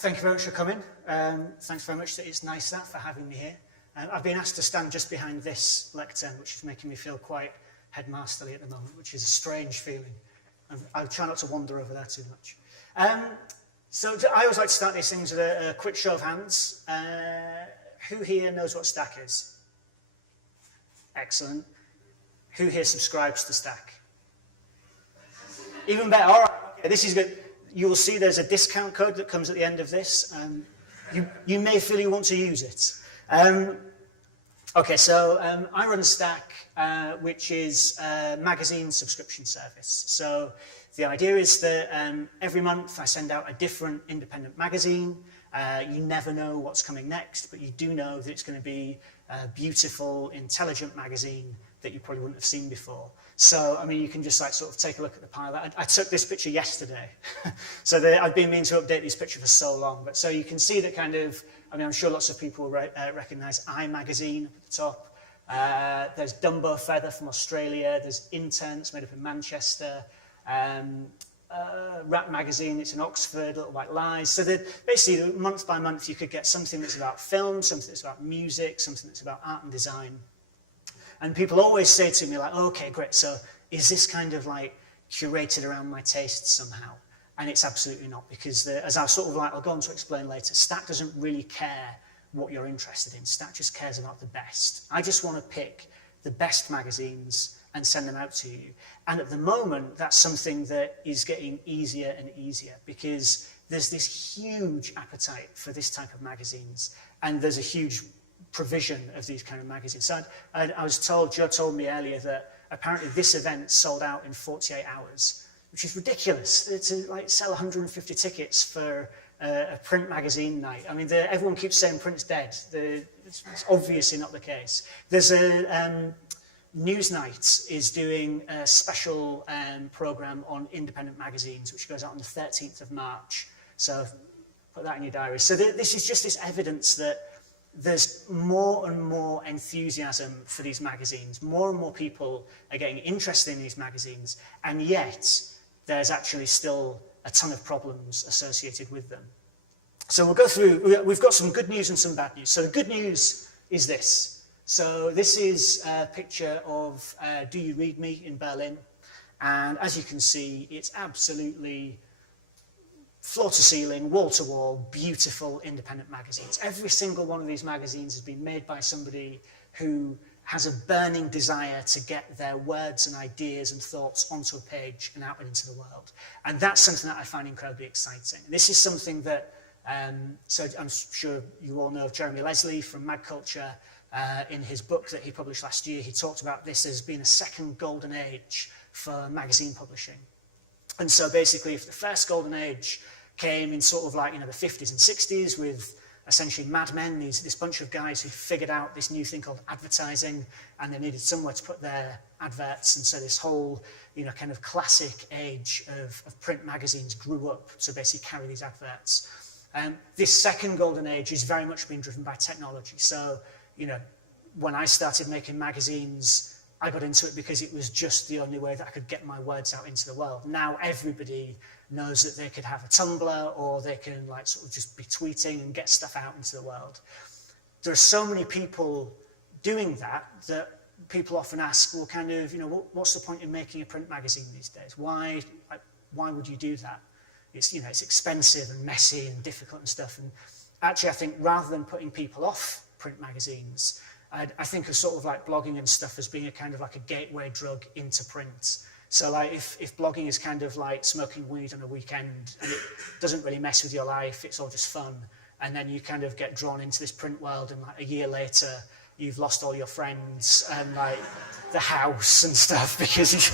Thank you very much for coming. Thanks very much. It's nice for having me here. I've been asked to stand just behind this lectern, which is making me feel quite headmasterly at the moment, which is a strange feeling. I'll try not to wander over there too much. So I always like to start these things with a quick show of hands. Who here knows what Stack is? Excellent. Who here subscribes to Stack? Even better. All right. Okay, this is good. You'll see there's a discount code that comes at the end of this. You may feel you want to use it. Okay, so I run Stack, which is a magazine subscription service. So the idea is that every month I send out a different independent magazine. You never know what's coming next, but you do know that it's going to be a beautiful, intelligent magazine that you probably wouldn't have seen before. So, I mean, you can just like sort of take a look at the pilot. I took this picture yesterday. So I've been meaning to update this picture for so long. But so you can see that kind of, I mean, I'm sure lots of people recognize iMagazine at the top. There's Dumbo Feather from Australia. There's Interns made up in Manchester. Rap Magazine, it's in Oxford, Little White Lies. So that basically, month by month, you could get something that's about film, something that's about music, something that's about art and design. And people always say to me, like, oh, okay, great, so is this kind of like curated around my tastes somehow? And it's absolutely not, because as I sort of like, I'll go on to explain later, Stack doesn't really care what you're interested in. Stack just cares about the best. I just want to pick the best magazines and send them out to you. And at the moment, that's something that is getting easier and easier, because there's this huge appetite for this type of magazines, and there's a huge provision of these kind of magazines. So I was told, Joe told me earlier that apparently this event sold out in 48 hours, which is ridiculous. To like sell 150 tickets for a print magazine night. I mean, everyone keeps saying print's dead. It's obviously not the case. There's a Newsnight is doing a special program on independent magazines, which goes out on the 13th of March. So put that in your diary. So this is just this evidence that there's more and more enthusiasm for these magazines. More and more people are getting interested in these magazines, and yet there's actually still a ton of problems associated with them. So we'll go through, we've got some good news and some bad news. So the good news is this. So this is a picture of Do You Read Me in Berlin. And as you can see, it's absolutely floor to ceiling, wall to wall, beautiful independent magazines. Every single one of these magazines has been made by somebody who has a burning desire to get their words and ideas and thoughts onto a page and out into the world. And that's something that I find incredibly exciting. This is something that, so I'm sure you all know of Jeremy Leslie from Mag Culture. In his book that he published last year, he talked about this as being a second golden age for magazine publishing. And so basically, if the first golden age came in sort of like, the 50s and 60s with essentially madmen, this bunch of guys who figured out this new thing called advertising, and they needed somewhere to put their adverts. And so this whole, kind of classic age of print magazines grew up to basically carry these adverts. This second golden age is very much being driven by technology. So, when I started making magazines, I got into it because it was just the only way that I could get my words out into the world. Now everybody knows that they could have a Tumblr, or they can like sort of just be tweeting and get stuff out into the world. There are so many people doing that people often ask, well, kind of, what's the point in making a print magazine these days? Why would you do that? It's, it's expensive and messy and difficult and stuff. And actually, I think rather than putting people off print magazines, I think of sort of like blogging and stuff as being a kind of like a gateway drug into print. So like if blogging is kind of like smoking weed on a weekend and it doesn't really mess with your life, it's all just fun, and then you kind of get drawn into this print world, and like a year later you've lost all your friends and like the house and stuff because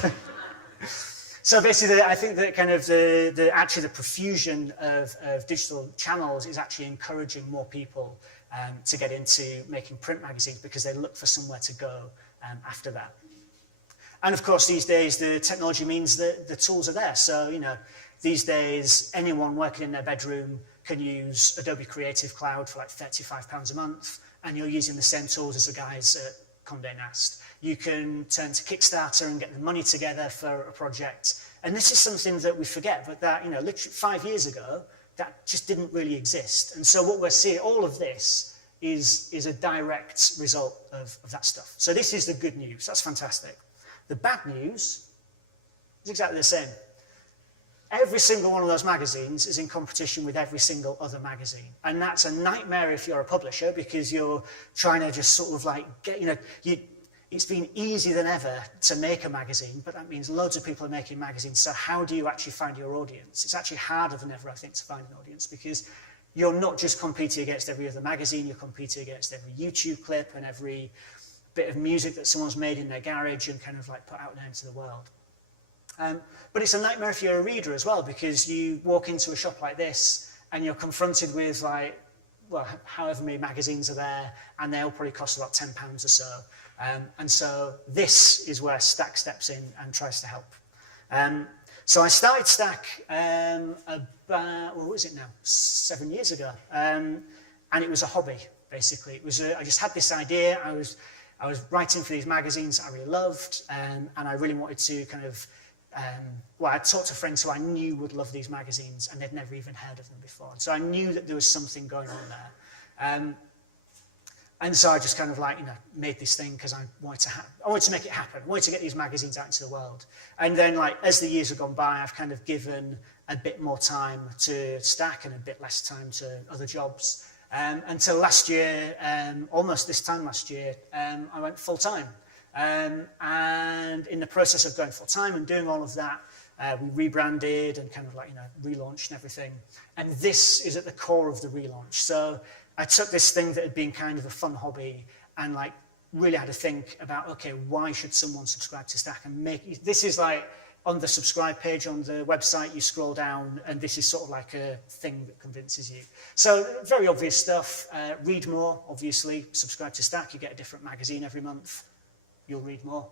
so basically I think that kind of the profusion of digital channels is actually encouraging more people to get into making print magazines, because they look for somewhere to go after that. And of course, these days, the technology means that the tools are there. So, these days, anyone working in their bedroom can use Adobe Creative Cloud for like £35 a month, and you're using the same tools as the guys at Condé Nast. You can turn to Kickstarter and get the money together for a project. And this is something that we forget, but that, literally 5 years ago, that just didn't really exist. And so what we're seeing, all of this is a direct result of that stuff. So this is the good news. That's fantastic. The bad news is exactly the same. Every single one of those magazines is in competition with every single other magazine. And that's a nightmare if you're a publisher, because you're trying to just sort of like get, it's been easier than ever to make a magazine, but that means loads of people are making magazines. So how do you actually find your audience? It's actually harder than ever, I think, to find an audience, because you're not just competing against every other magazine, you're competing against every YouTube clip and every bit of music that someone's made in their garage and kind of like put out there into the world. But it's a nightmare if you're a reader as well, because you walk into a shop like this and you're confronted with like, well, however many magazines are there, and they all probably cost about £10 or so. And so this is where Stack steps in and tries to help. So I started Stack about, what was it now, 7 years ago. And it was a hobby, basically. It was I just had this idea. I was writing for these magazines I really loved, and I really wanted to kind of, well, I talked to friends who I knew would love these magazines, and they'd never even heard of them before. And so I knew that there was something going on there. And so I just kind of like, made this thing because I wanted to make it happen. I wanted to get these magazines out into the world. And then like, as the years have gone by, I've kind of given a bit more time to Stack and a bit less time to other jobs. Until last year, almost this time last year, I went full time. And in the process of going full time and doing all of that, we rebranded and kind of like, relaunched and everything. And this is at the core of the relaunch. So I took this thing that had been kind of a fun hobby and like really had to think about, okay, why should someone subscribe to Stack and make, this is like on the subscribe page on the website, you scroll down and this is sort of like a thing that convinces you. So very obvious stuff, read more, obviously, subscribe to Stack, you get a different magazine every month, you'll read more.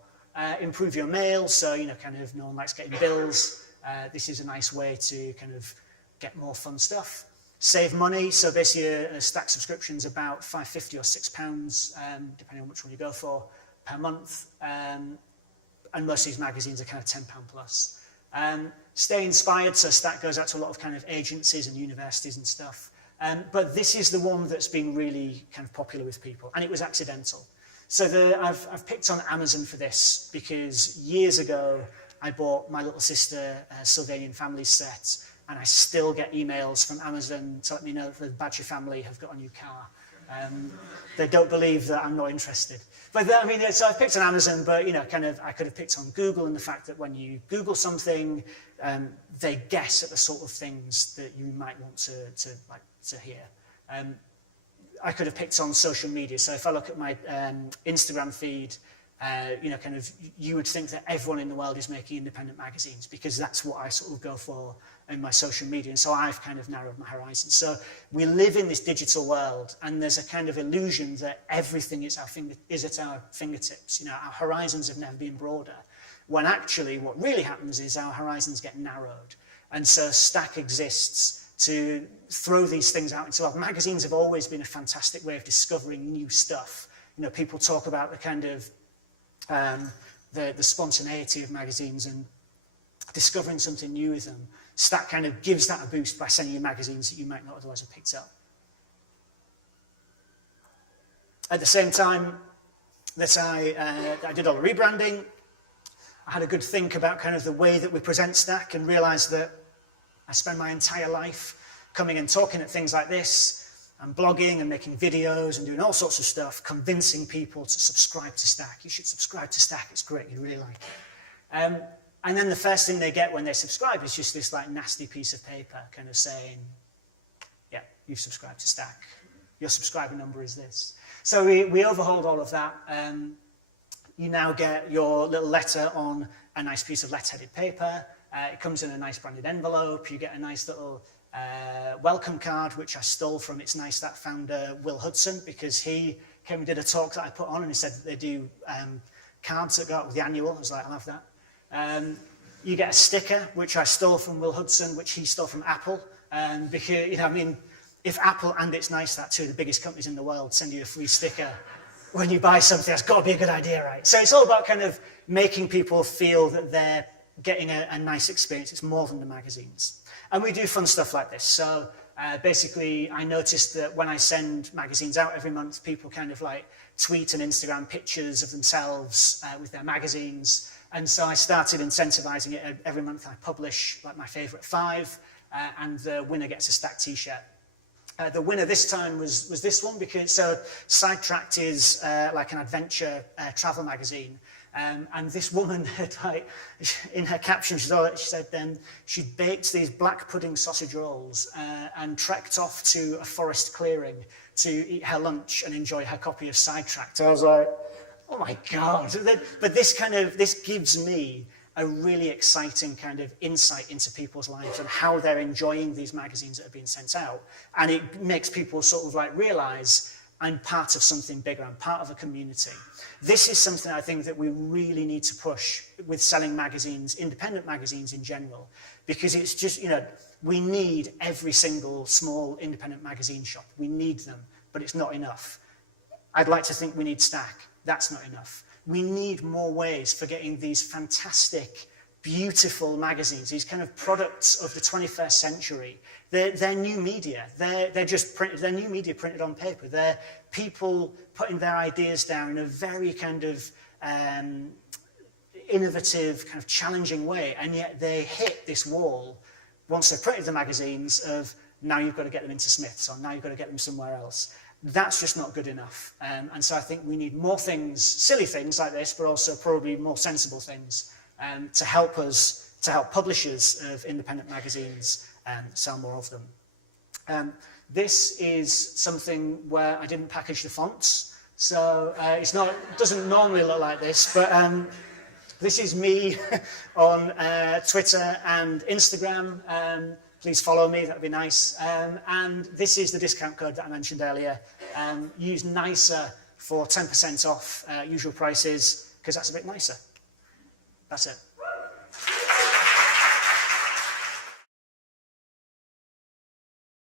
Improve your mail, so, kind of no one likes getting bills. This is a nice way to kind of get more fun stuff. Save money, so basically a Stack subscription is about £5.50 or £6, depending on which one you go for, per month. And most of these magazines are kind of £10 plus. Stay inspired, so Stack goes out to a lot of kind of agencies and universities and stuff. But this is the one that's been really kind of popular with people, and it was accidental. So I've picked on Amazon for this because years ago I bought my little sister a Sylvanian family set, and I still get emails from Amazon to let me know that the Badger family have got a new car. They don't believe that I'm not interested. But so I've picked on Amazon, but I could have picked on Google, and the fact that when you Google something, they guess at the sort of things that you might want to hear. I could have picked on social media. So if I look at my Instagram feed, you would think that everyone in the world is making independent magazines because that's what I sort of go for in my social media. And so I've kind of narrowed my horizons. So we live in this digital world, and there's a kind of illusion that everything is at our fingertips. Our horizons have never been broader. When actually what really happens is our horizons get narrowed. And so Stack exists to throw these things out into the world. Magazines have always been a fantastic way of discovering new stuff. People talk about the kind of the spontaneity of magazines and discovering something new with them. Stack kind of gives that a boost by sending you magazines that you might not otherwise have picked up. At the same time that I did all the rebranding, I had a good think about kind of the way that we present Stack and realised that I spend my entire life coming and talking at things like this and blogging and making videos and doing all sorts of stuff, convincing people to subscribe to Stack. You should subscribe to Stack, it's great, you really like it. And then the first thing they get when they subscribe is just this like nasty piece of paper kind of saying, yeah, you've subscribed to Stack. Your subscriber number is this. So we overhauled all of that. You now get your little letter on a nice piece of letter-headed paper. It comes in a nice branded envelope. You get a nice little welcome card, which I stole from It's Nice That founder Will Hudson, because he came and did a talk that I put on, and he said that they do cards that go out with the annual. I was like, I'll have that. You get a sticker, which I stole from Will Hudson, which he stole from Apple. Because, if Apple and It's Nice That, two of the biggest companies in the world, send you a free sticker when you buy something, that's got to be a good idea, right? So it's all about kind of making people feel that they're getting a nice experience. It's more than the magazines. And we do fun stuff like this. So basically, I noticed that when I send magazines out every month, people kind of like tweet and Instagram pictures of themselves with their magazines. And so I started incentivizing it. Every month I publish like my favorite 5, and the winner gets a stacked t-shirt. The winner this time was this one, because so Sidetracked is like an adventure travel magazine. And this woman had, like, in her caption, she said she'd baked these black pudding sausage rolls and trekked off to a forest clearing to eat her lunch and enjoy her copy of Sidetracked. So I was like, oh my God. But this gives me a really exciting kind of insight into people's lives and how they're enjoying these magazines that are being sent out. And it makes people sort of like realize, I'm part of something bigger, I'm part of a community. This is something I think that we really need to push with selling magazines, independent magazines in general, because it's just, we need every single small independent magazine shop. We need them, but it's not enough. I'd like to think we need Stack. That's not enough. We need more ways for getting these fantastic, beautiful magazines, these kind of products of the 21st century. They're new media. They're just printed. They're new media printed on paper. They're people putting their ideas down in a very kind of innovative, kind of challenging way, and yet they hit this wall once they've printed the magazines of, now you've got to get them into Smith's, or now you've got to get them somewhere else. That's just not good enough. And so I think we need more things, silly things like this, but also probably more sensible things to help publishers of independent magazines sell more of them. This is something where I didn't package the fonts, so it doesn't normally look like this, but this is me on Twitter and Instagram. Please follow me, that'd be nice. And this is the discount code that I mentioned earlier. Use NICER for 10% off usual prices, because that's a bit nicer. That's it.